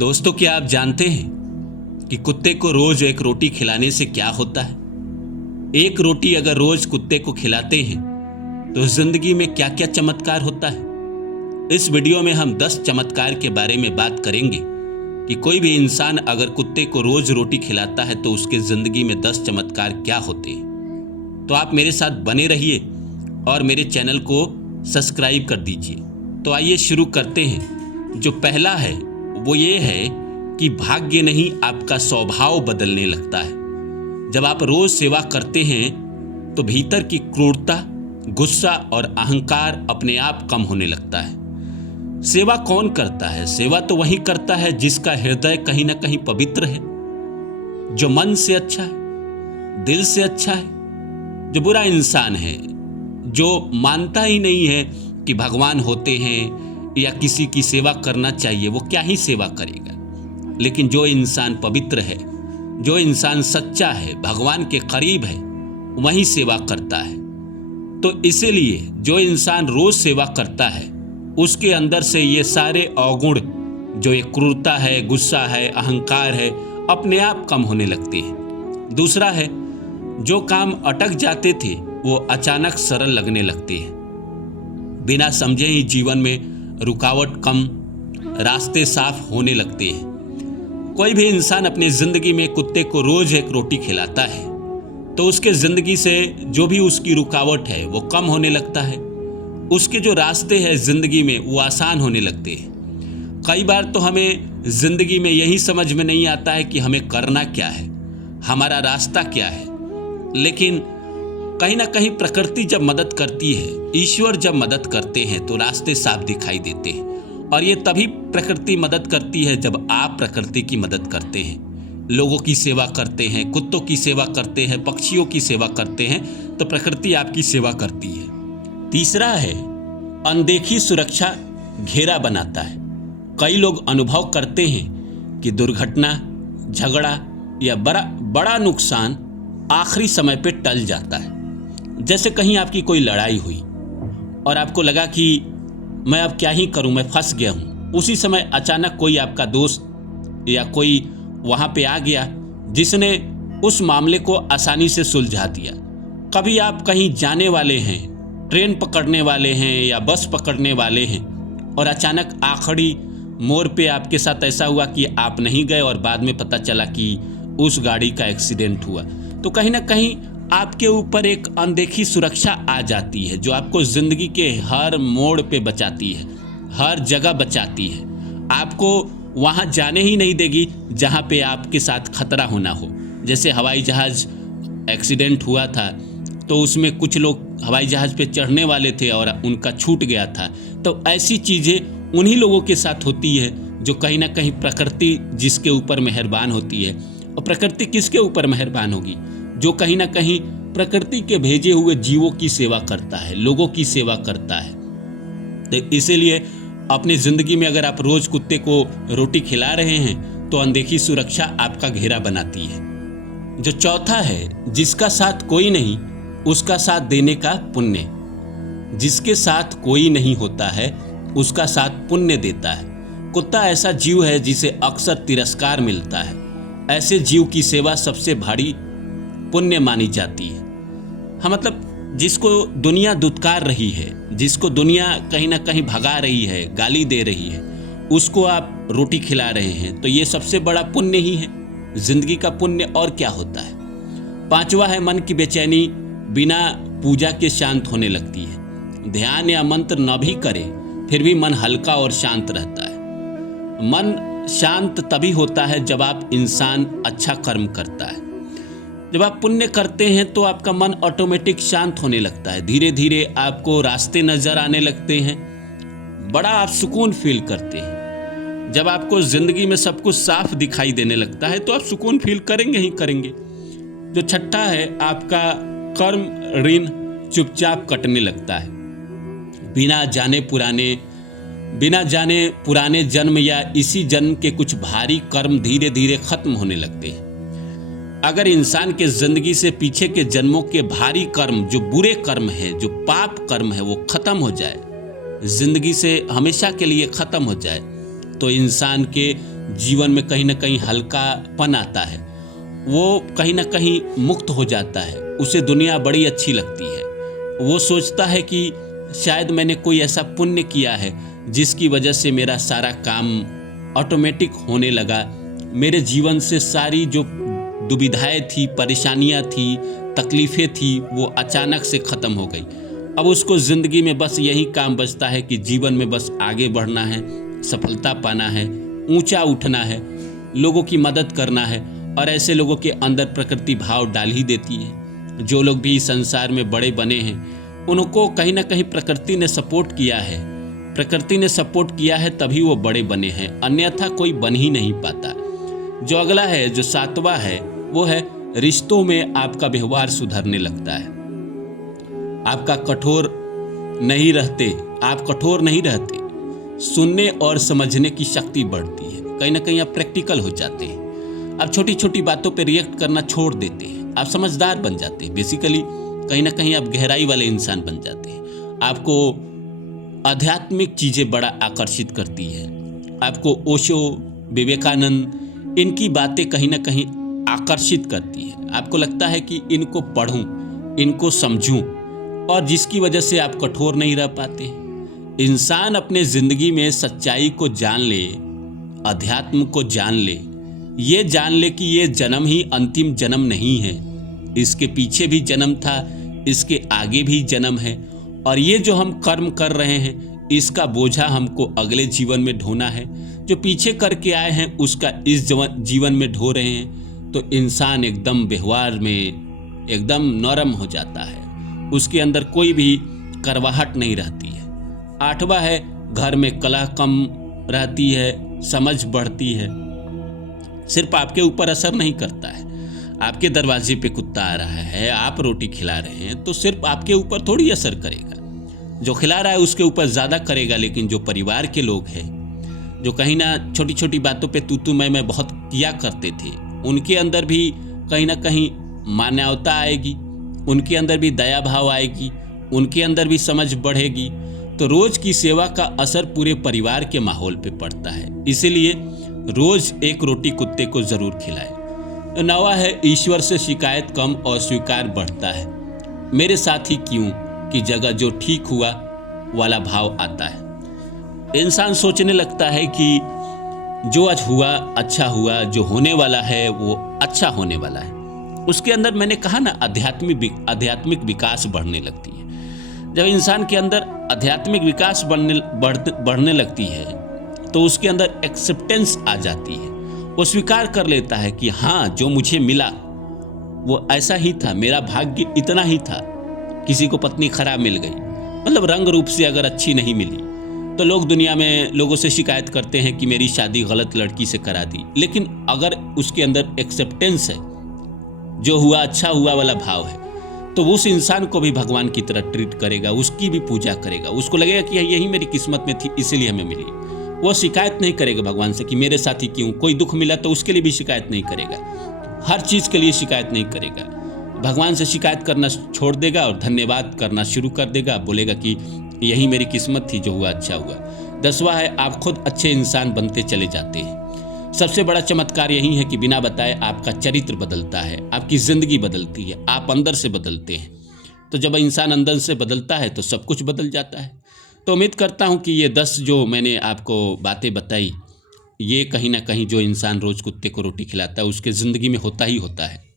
दोस्तों, क्या आप जानते हैं कि कुत्ते को रोज एक रोटी खिलाने से क्या होता है? एक रोटी अगर रोज कुत्ते को खिलाते हैं तो जिंदगी में क्या क्या चमत्कार होता है। इस वीडियो में हम 10 चमत्कार के बारे में बात करेंगे कि कोई भी इंसान अगर कुत्ते को रोज रोटी खिलाता है तो उसके जिंदगी में 10 चमत्कार क्या होते हैं। तो आप मेरे साथ बने रहिए और मेरे चैनल को सब्सक्राइब कर दीजिए। तो आइए शुरू करते हैं। जो पहला है वो ये है कि भाग्य नहीं, आपका स्वभाव बदलने लगता है। जब आप रोज सेवा करते हैं तो भीतर की क्रूरता, गुस्सा और अहंकार अपने आप कम होने लगता है। सेवा कौन करता है? सेवा तो वही करता है जिसका हृदय कहीं ना कहीं पवित्र है, जो मन से अच्छा है, दिल से अच्छा है। जो बुरा इंसान है, जो मानता ही नहीं है कि भगवान होते हैं या किसी की सेवा करना चाहिए, वो क्या ही सेवा करेगा। लेकिन जो इंसान पवित्र है, जो इंसान सच्चा है, भगवान के करीब है, वही सेवा करता है। तो इसीलिए जो इंसान रोज सेवा करता है उसके अंदर से ये सारे अवगुण, जो ये क्रूरता है, गुस्सा है, अहंकार है, अपने आप कम होने लगते हैं। दूसरा है, जो काम अटक जाते थे वो अचानक सरल लगने लगते हैं। बिना समझे ही जीवन में रुकावट कम, रास्ते साफ होने लगते हैं। कोई भी इंसान अपनी जिंदगी में कुत्ते को रोज एक रोटी खिलाता है तो उसके जिंदगी से जो भी उसकी रुकावट है वो कम होने लगता है। उसके जो रास्ते हैं जिंदगी में वो आसान होने लगते हैं। कई बार तो हमें जिंदगी में यही समझ में नहीं आता है कि हमें करना क्या है, हमारा रास्ता क्या है। लेकिन कहीं ना कहीं प्रकृति जब मदद करती है, ईश्वर जब मदद करते हैं तो रास्ते साफ दिखाई देते हैं। और ये तभी प्रकृति मदद करती है जब आप प्रकृति की मदद करते हैं, लोगों की सेवा करते हैं, कुत्तों की सेवा करते हैं, पक्षियों की सेवा करते हैं, तो प्रकृति आपकी सेवा करती है। तीसरा है, अनदेखी सुरक्षा घेरा बनाता है। कई लोग अनुभव करते हैं कि दुर्घटना, झगड़ा या बड़ा नुकसान आखिरी समय पे टल जाता है। जैसे कहीं आपकी कोई लड़ाई हुई और आपको लगा कि मैं अब क्या ही करूं, मैं फंस गया हूं। उसी समय अचानक कोई आपका दोस्त या कोई वहां पे आ गया जिसने उस मामले को आसानी से सुलझा दिया। कभी आप कहीं जाने वाले हैं, ट्रेन पकड़ने वाले हैं या बस पकड़ने वाले हैं और अचानक आखिरी मोड़ पे आपके साथ ऐसा हुआ कि आप नहीं गए और बाद में पता चला कि उस गाड़ी का एक्सीडेंट हुआ। तो कहीं ना कहीं आपके ऊपर एक अनदेखी सुरक्षा आ जाती है जो आपको जिंदगी के हर मोड़ पे बचाती है, हर जगह बचाती है। आपको वहां जाने ही नहीं देगी जहां पे आपके साथ खतरा होना हो। जैसे हवाई जहाज एक्सीडेंट हुआ था तो उसमें कुछ लोग हवाई जहाज पे चढ़ने वाले थे और उनका छूट गया था। तो ऐसी चीज़ें उन्हीं लोगों के साथ होती है जो कहीं ना कहीं प्रकृति जिसके ऊपर मेहरबान होती है। और प्रकृति किसके ऊपर मेहरबान होगी? जो कहीं ना कहीं प्रकृति के भेजे हुए जीवों की सेवा करता है, लोगों की सेवा करता है। तो इसीलिए अपनी जिंदगी में अगर आप रोज कुत्ते को रोटी खिला रहे हैं तो अनदेखी सुरक्षा आपका घेरा बनाती है। जो चौथा है, जिसका साथ कोई नहीं उसका साथ देने का पुण्य। जिसके साथ कोई नहीं होता है उसका साथ पुण्य देता है। कुत्ता ऐसा जीव है जिसे अक्सर तिरस्कार मिलता है। ऐसे जीव की सेवा सबसे भारी पुण्य मानी जाती है। हाँ, मतलब जिसको दुनिया दुत्कार रही है, जिसको दुनिया कहीं ना कहीं भगा रही है, गाली दे रही है, उसको आप रोटी खिला रहे हैं तो ये सबसे बड़ा पुण्य ही है, जिंदगी का पुण्य। और क्या होता है? पांचवा है, मन की बेचैनी बिना पूजा के शांत होने लगती है। ध्यान या मंत्र न भी करे फिर भी मन हल्का और शांत रहता है। मन शांत तभी होता है जब आप इंसान अच्छा कर्म करता है। जब आप पुण्य करते हैं तो आपका मन ऑटोमेटिक शांत होने लगता है। धीरे धीरे आपको रास्ते नजर आने लगते हैं, बड़ा आप सुकून फील करते हैं। जब आपको जिंदगी में सब कुछ साफ दिखाई देने लगता है तो आप सुकून फील करेंगे ही करेंगे। जो छठा है, आपका कर्म ऋण चुपचाप कटने लगता है। बिना जाने पुराने जन्म या इसी जन्म के कुछ भारी कर्म धीरे धीरे खत्म होने लगते हैं। अगर इंसान के जिंदगी से पीछे के जन्मों के भारी कर्म, जो बुरे कर्म है, जो पाप कर्म है, वो खत्म हो जाए, जिंदगी से हमेशा के लिए खत्म हो जाए, तो इंसान के जीवन में कहीं ना कहीं हल्कापन आता है, वो कहीं ना कहीं मुक्त हो जाता है, उसे दुनिया बड़ी अच्छी लगती है। वो सोचता है कि शायद मैंने कोई ऐसा पुण्य किया है जिसकी वजह से मेरा सारा काम ऑटोमेटिक होने लगा, मेरे जीवन से सारी जो दुविधाएं थी, परेशानियां थी, तकलीफ़ें थी, वो अचानक से ख़त्म हो गई। अब उसको ज़िंदगी में बस यही काम बचता है कि जीवन में बस आगे बढ़ना है, सफलता पाना है, ऊंचा उठना है, लोगों की मदद करना है। और ऐसे लोगों के अंदर प्रकृति भाव डाल ही देती है। जो लोग भी इस संसार में बड़े बने हैं, उनको कहीं ना कहीं प्रकृति ने सपोर्ट किया है। प्रकृति ने सपोर्ट किया है तभी वो बड़े बने हैं, अन्यथा कोई बन ही नहीं पाता। जो अगला है, जो सातवां है, वो है रिश्तों में आपका व्यवहार सुधरने लगता है। आपका कठोर नहीं रहते, आप कठोर नहीं रहते, सुनने और समझने की शक्ति बढ़ती है। कहीं ना कहीं आप प्रैक्टिकल हो जाते हैं, आप छोटी छोटी बातों पे रिएक्ट करना छोड़ देते हैं, आप समझदार बन जाते हैं। बेसिकली कहीं ना कहीं आप गहराई वाले इंसान बन जाते हैं। आपको आध्यात्मिक चीज़ें बड़ा आकर्षित करती है। आपको ओशो, विवेकानंद, इनकी बातें कहीं ना कहीं आकर्षित करती है। आपको लगता है कि इनको पढ़ूं, इनको समझूं, और जिसकी वजह से आप कठोर नहीं रह पाते। इंसान अपने ज़िंदगी में सच्चाई को जान ले, अध्यात्म को जान ले, ये जान ले कि ये जन्म ही अंतिम जन्म नहीं है, इसके पीछे भी जन्म था, इसके आगे भी जन्म है, और ये जो हम कर्म कर रहे हैं इसका बोझा हमको अगले जीवन में ढोना है। जो पीछे करके आए हैं उसका इस जीवन में ढो रहे हैं। तो इंसान एकदम व्यवहार में एकदम नरम हो जाता है, उसके अंदर कोई भी करवाहट नहीं रहती है। आठवां है घर में कलह कम रहती है, समझ बढ़ती है। सिर्फ आपके ऊपर असर नहीं करता है, आपके दरवाजे पे कुत्ता आ रहा है, आप रोटी खिला रहे हैं, तो सिर्फ आपके ऊपर थोड़ी असर करेगा, जो खिला रहा है उसके ऊपर ज़्यादा करेगा। लेकिन जो परिवार के लोग हैं, जो कहीं ना छोटी छोटी बातों पे तू मैं बहुत किया करते थे, उनके अंदर भी कहीं ना कहीं मानवता आएगी, उनके अंदर भी दया भाव आएगी, उनके अंदर भी समझ बढ़ेगी। तो रोज की सेवा का असर पूरे परिवार के माहौल पे पड़ता है। इसीलिए रोज एक रोटी कुत्ते को जरूर खिलाएं। नवा है ईश्वर से शिकायत कम और स्वीकार बढ़ता है। मेरे साथ ही क्यों की जगह जो ठीक हुआ वाला भाव आता है। इंसान सोचने लगता है कि जो आज हुआ अच्छा हुआ, जो होने वाला है वो अच्छा होने वाला है। उसके अंदर मैंने कहा ना, आध्यात्मिक विकास बढ़ने लगती है। जब इंसान के अंदर आध्यात्मिक विकास बढ़ने लगती है तो उसके अंदर एक्सेप्टेंस आ जाती है। वो स्वीकार कर लेता है कि हाँ, जो मुझे मिला वो ऐसा ही था, मेरा भाग्य इतना ही था। किसी को पत्नी खराब मिल गई, मतलब रंग रूप से अगर अच्छी नहीं मिली, तो लोग दुनिया में लोगों से शिकायत करते हैं कि मेरी शादी गलत लड़की से करा दी। लेकिन अगर उसके अंदर एक्सेप्टेंस है, जो हुआ अच्छा हुआ वाला भाव है, तो वो उस इंसान को भी भगवान की तरह ट्रीट करेगा, उसकी भी पूजा करेगा। उसको लगेगा कि यही मेरी किस्मत में थी, इसीलिए हमें मिली। वो शिकायत नहीं करेगा भगवान से कि मेरे साथ ही क्यों। कोई दुख मिला तो उसके लिए भी शिकायत नहीं करेगा, हर चीज़ के लिए शिकायत नहीं करेगा। भगवान से शिकायत करना छोड़ देगा और धन्यवाद करना शुरू कर देगा। बोलेगा कि यही मेरी किस्मत थी, जो हुआ अच्छा हुआ। 10वां है आप खुद अच्छे इंसान बनते चले जाते हैं। सबसे बड़ा चमत्कार यही है कि बिना बताए आपका चरित्र बदलता है, आपकी ज़िंदगी बदलती है, आप अंदर से बदलते हैं। तो जब इंसान अंदर से बदलता है तो सब कुछ बदल जाता है। तो उम्मीद करता हूँ कि ये 10 जो मैंने आपको बातें बताई, ये कहीं ना कहीं जो इंसान रोज़ कुत्ते को रोटी खिलाता है उसके ज़िंदगी में होता ही होता है।